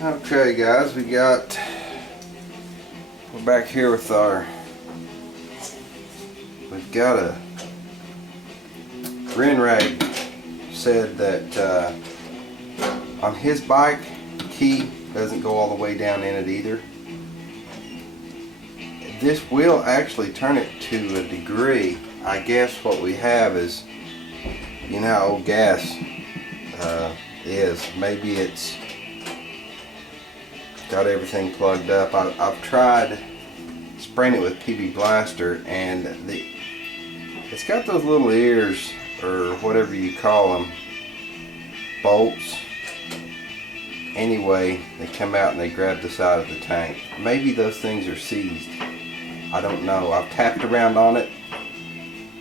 Okay guys, we're back here with we've got a Renrag said that on his bike, the key doesn't go all the way down in it either. This will actually turn it to a degree. I guess what we have is, you know how old gas is. Maybe it's got everything plugged up. I've tried spraying it with PB Blaster, and it's got those little ears, or whatever you call them, bolts. Anyway, they come out and they grab the side of the tank. Maybe those things are seized. I don't know. I've tapped around on it,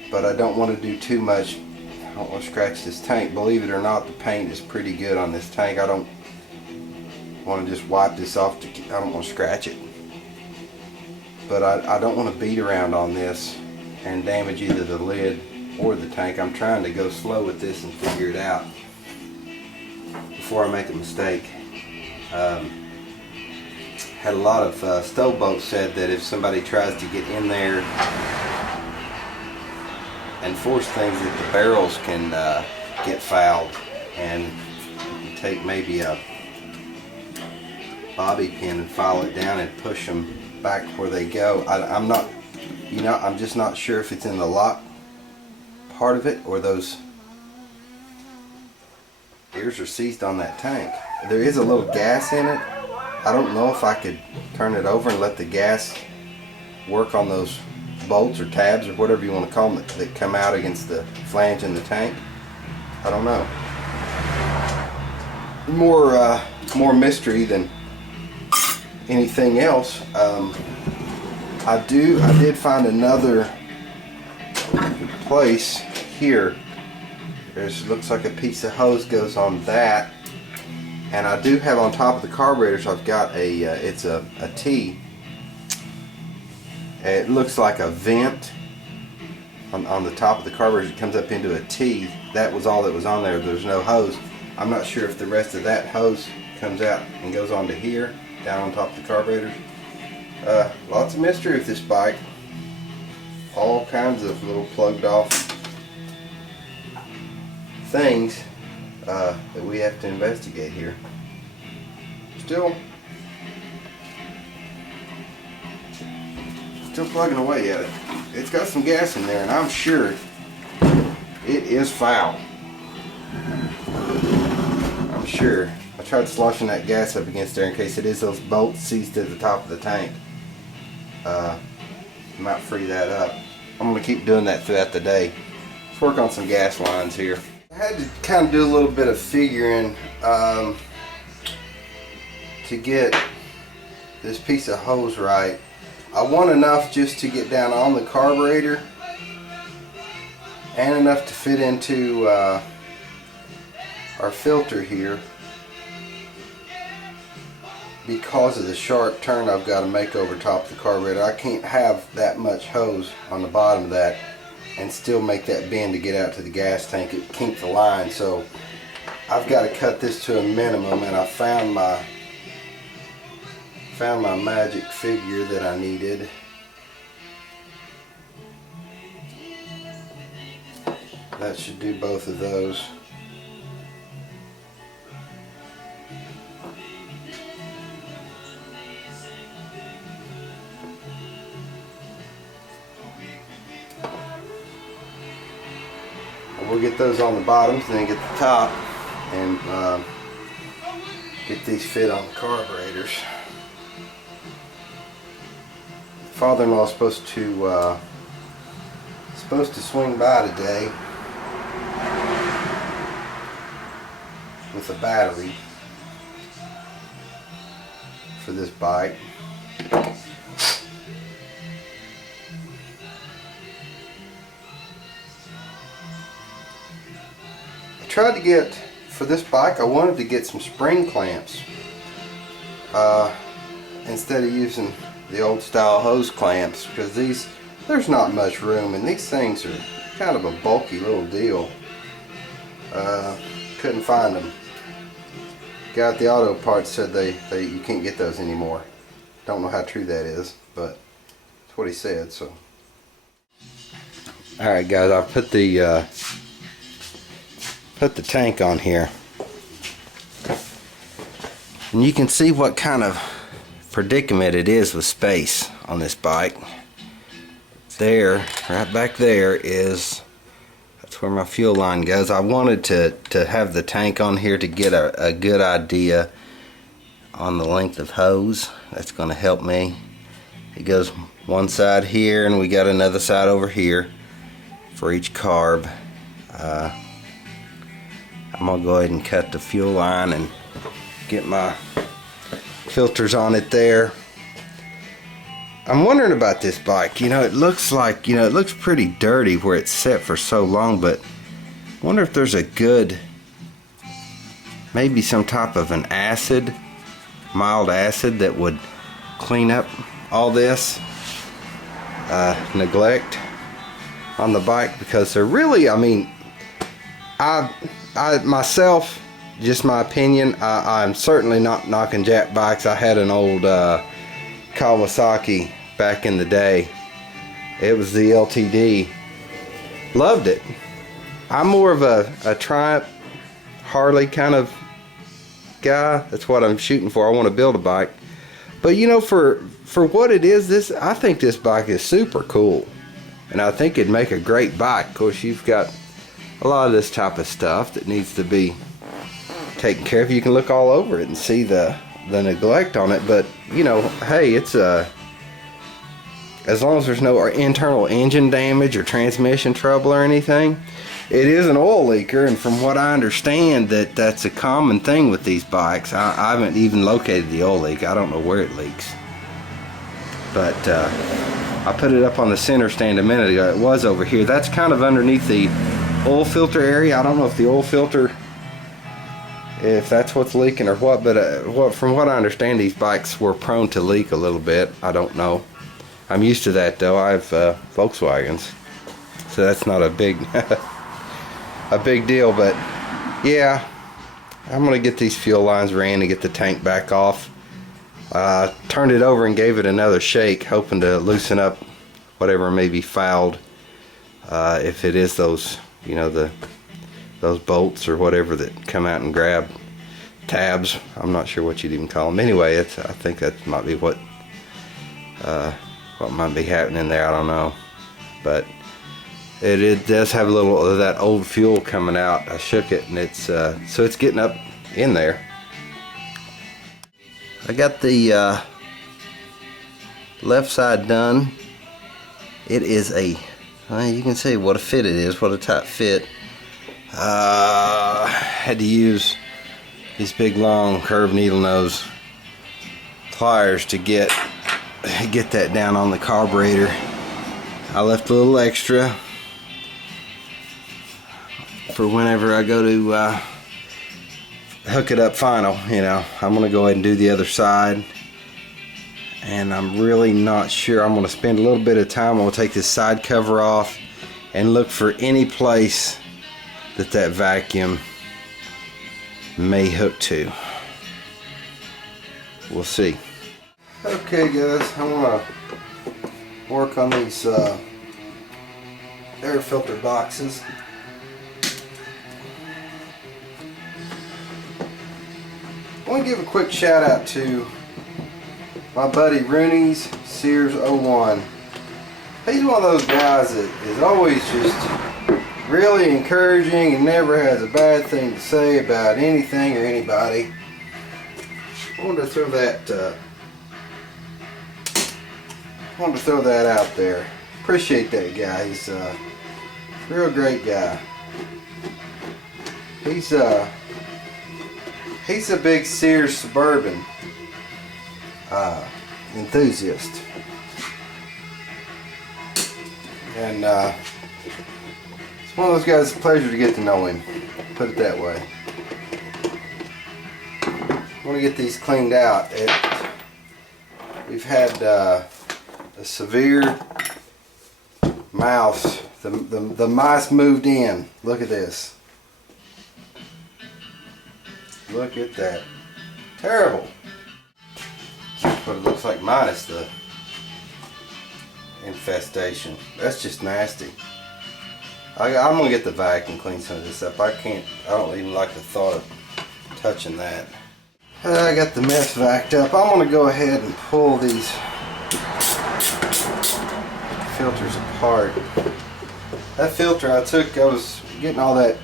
but I don't want to do too much. I don't want to scratch this tank. Believe it or not, the paint is pretty good on this tank. I don't want to just wipe this off. I don't want to scratch it. But I don't want to beat around on this and damage either the lid or the tank. I'm trying to go slow with this and figure it out before I make a mistake. Had a lot of stowboats said that if somebody tries to get in there and force things, that the barrels can get fouled, and you take maybe a bobby pin and file it down and push them back where they go. I'm not, I'm just not sure if it's in the lock part of it or those ears are seized on that tank. There is a little gas in it. I don't know if I could turn it over and let the gas work on those bolts or tabs or whatever you want to call them that come out against the flange in the tank. I don't know. More mystery than anything else. I did find another place here. Looks like a piece of hose goes on that, and I do have on top of the carburetors, I've got it's a T. It looks like a vent on the top of the carburetor. It comes up into a T. That was all that was on there. There's no hose. I'm not sure if the rest of that hose comes out and goes onto here, down on top of the carburetors. Lots of mystery with this bike. All kinds of little plugged off things that we have to investigate here. Still plugging away at it. It's got some gas in there, and I'm sure it is foul. I'm sure. I tried sloshing that gas up against there in case it is those bolts seized to the top of the tank. Might free that up. I'm going to keep doing that throughout the day. Let's work on some gas lines here. I had to kind of do a little bit of figuring to get this piece of hose right. I want enough just to get down on the carburetor and enough to fit into our filter here, because of the sharp turn I've got to make over top of the carburetor. I can't have that much hose on the bottom of that and still make that bend to get out to the gas tank. It kinked the line, so I've got to cut this to a minimum, and I found my magic figure that I needed. That should do both of those. We'll get those on the bottoms and then get the top, and get these fit on the carburetors. Father-in-law is supposed to swing by today with a battery for this bike. Tried to get, for this bike, I wanted to get some spring clamps instead of using the old style hose clamps, because there's not much room, and these things are kind of a bulky little deal. Couldn't find them. guy at the auto parts said you can't get those anymore. Don't know how true that is, but that's what he said. So, all right, guys, I've put the tank on here, and you can see what kind of predicament it is with space on this bike. There, right back there is, that's where my fuel line goes. I wanted to have the tank on here to get a good idea on the length of hose. That's going to help me. It goes one side here, and we got another side over here for each carb. I'm going to go ahead and cut the fuel line and get my filters on it there. I'm wondering about this bike. You know, it looks like, it looks pretty dirty where it's set for so long, but I wonder if there's a good, maybe some type of an acid, mild acid that would clean up all this neglect on the bike, because they're really, I mean, I myself, just my opinion, I'm certainly not knocking jack bikes. I had an old Kawasaki back in the day. It was the LTD. Loved it. I'm more of a Triumph Harley kind of guy. That's what I'm shooting for. I want to build a bike. But you know, for what it is, I think this bike is super cool. And I think it'd make a great bike. Of course, you've got a lot of this type of stuff that needs to be taken care of. You can look all over it and see the neglect on it, but you know, hey, it's as long as there's no internal engine damage or transmission trouble or anything. It is an oil leaker, and from what I understand, that's a common thing with these bikes. I haven't even located the oil leak. I don't know where it leaks, but I put it up on the center stand a minute ago. It was over here. That's kind of underneath the oil filter area. I don't know if the oil filter, if that's what's leaking or what, but from what I understand, these bikes were prone to leak a little bit. I don't know. I'm used to that though. I have Volkswagens, so that's not a big a big deal. But yeah, I'm gonna get these fuel lines ran and get the tank back off. Turned it over and gave it another shake, hoping to loosen up whatever may be fouled. If it is those, you know, those bolts or whatever that come out and grab tabs. I'm not sure what you'd even call them. Anyway, I think that might be what might be happening there. I don't know, but it does have a little of that old fuel coming out. I shook it, and it's so it's getting up in there. I got the left side done. It is you can see what a fit it is, what a tight fit. Had to use these big long curved needle nose pliers to get that down on the carburetor. I left a little extra for whenever I go to hook it up final. You know, I'm gonna go ahead and do the other side, and I'm really not sure. I'm gonna spend a little bit of time. I'm gonna take this side cover off and look for any place that vacuum may hook to. We'll see. Okay guys, I want to work on these air filter boxes. I want to give a quick shout out to my buddy Rooney's Sears 01. He's one of those guys that is always just really encouraging and never has a bad thing to say about anything or anybody. I wanted to throw that out there. Appreciate that guy. He's a real great guy. He's a big Sears Suburban enthusiast, and it's one of those guys. It's a pleasure to get to know him. Put it that way. I want to get these cleaned out. We've had a severe mouse. The mice moved in. Look at this. Look at that. Terrible. That's what it looks like minus the infestation. That's just nasty. I'm gonna get the vacuum, clean some of this up. I don't even like the thought of touching that. I got the mess vacuumed up. I'm gonna go ahead and pull these filters apart. That filter I was getting all that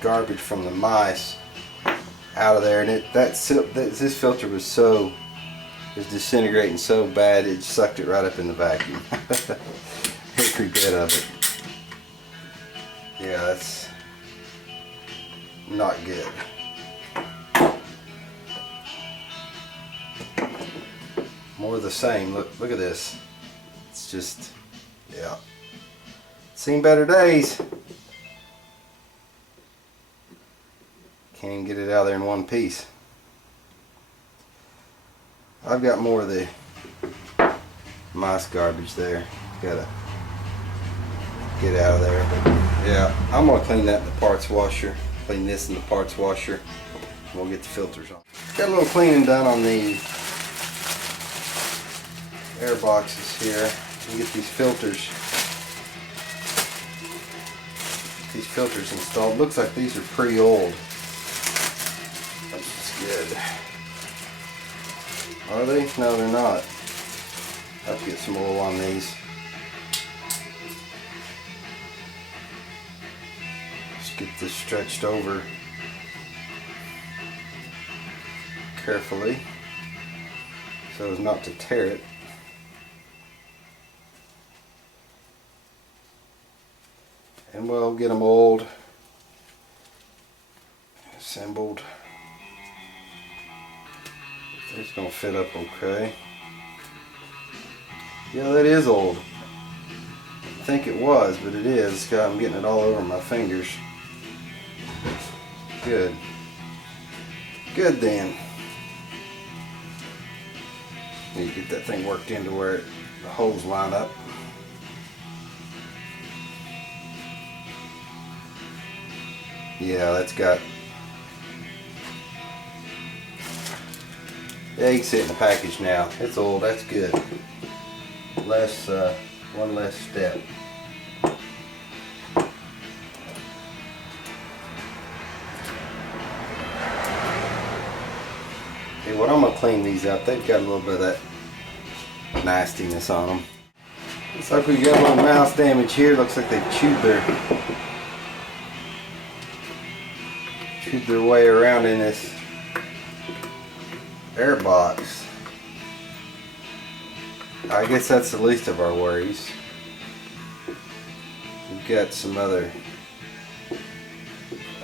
garbage from the mice out of there, and this filter was disintegrating so bad it sucked it right up in the vacuum. Every bit of it. Yeah, that's not good. More of the same. Look at this. It's just, yeah. Seen better days. Can't even get it out of there in one piece. I've got more of the mice garbage there. Gotta get out of there. But yeah, I'm gonna clean that in the parts washer. Clean this in the parts washer. And we'll get the filters on. Got a little cleaning done on the air boxes here. You get these filters installed. Looks like these are pretty old. That's just good. Are they? No, they're not. I'll have to get some oil on these. Just get this stretched over carefully so as not to tear it. And we'll get them oiled, assembled. It's going to fit up okay. Yeah, that is old. I think it was, but it is. I'm getting it all over my fingers. Good. Good then. Need to get that thing worked into where the holes line up. Yeah, that's got... Yeah, you can see it in the package now. It's old, that's good. One less step. Okay, well, I'm going to clean these up. They've got a little bit of that nastiness on them. Looks like we've got a little mouse damage here. Looks like they've chewed their way around in this air box. I guess that's the least of our worries. We've got some other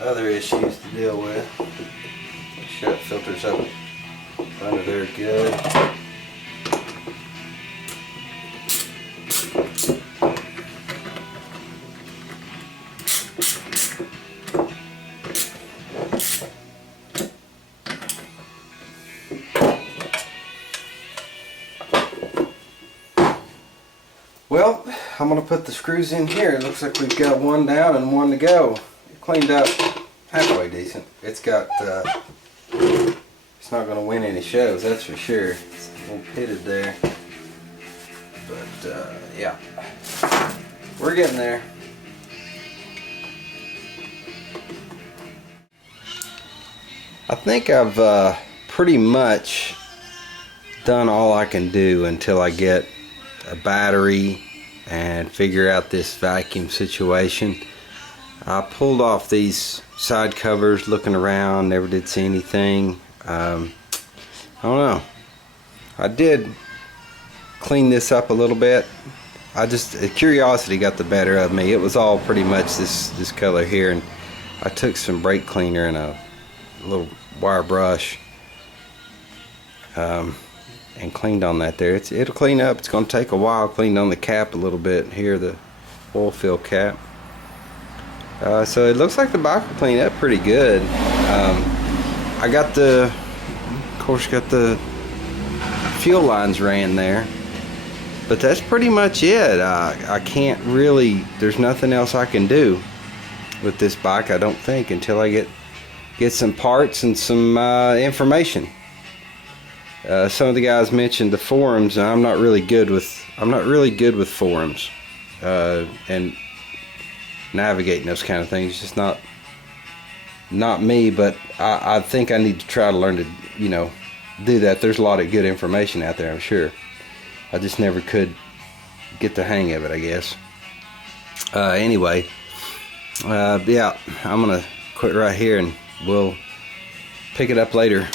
issues to deal with. Make sure that filters up under there good. Well, I'm going to put the screws in here. It looks like we've got one down and one to go. Cleaned up halfway decent. It's got, it's not going to win any shows, that's for sure. It's a little pitted there. But, yeah. We're getting there. I think I've pretty much done all I can do until I get a battery and figure out this vacuum situation. I pulled off these side covers looking around, never did see anything. I don't know. I did clean this up a little bit. Curiosity got the better of me. It was all pretty much this color here, and I took some brake cleaner and a little wire brush and cleaned on that there. It'll clean up. It's going to take a while. Cleaned on the cap a little bit here, the oil fill cap. So it looks like the bike will clean up pretty good. I got the fuel lines ran there, but that's pretty much it. I can't really, there's nothing else I can do with this bike, I don't think, until I get get some parts and some information. Some of the guys mentioned the forums, and I'm not really good with forums and navigating those kind of things. It's just not me. But I think I need to try to learn to, you know, do that. There's a lot of good information out there, I'm sure. I just never could get the hang of it, I guess. Anyway, yeah, I'm gonna quit right here, and we'll pick it up later.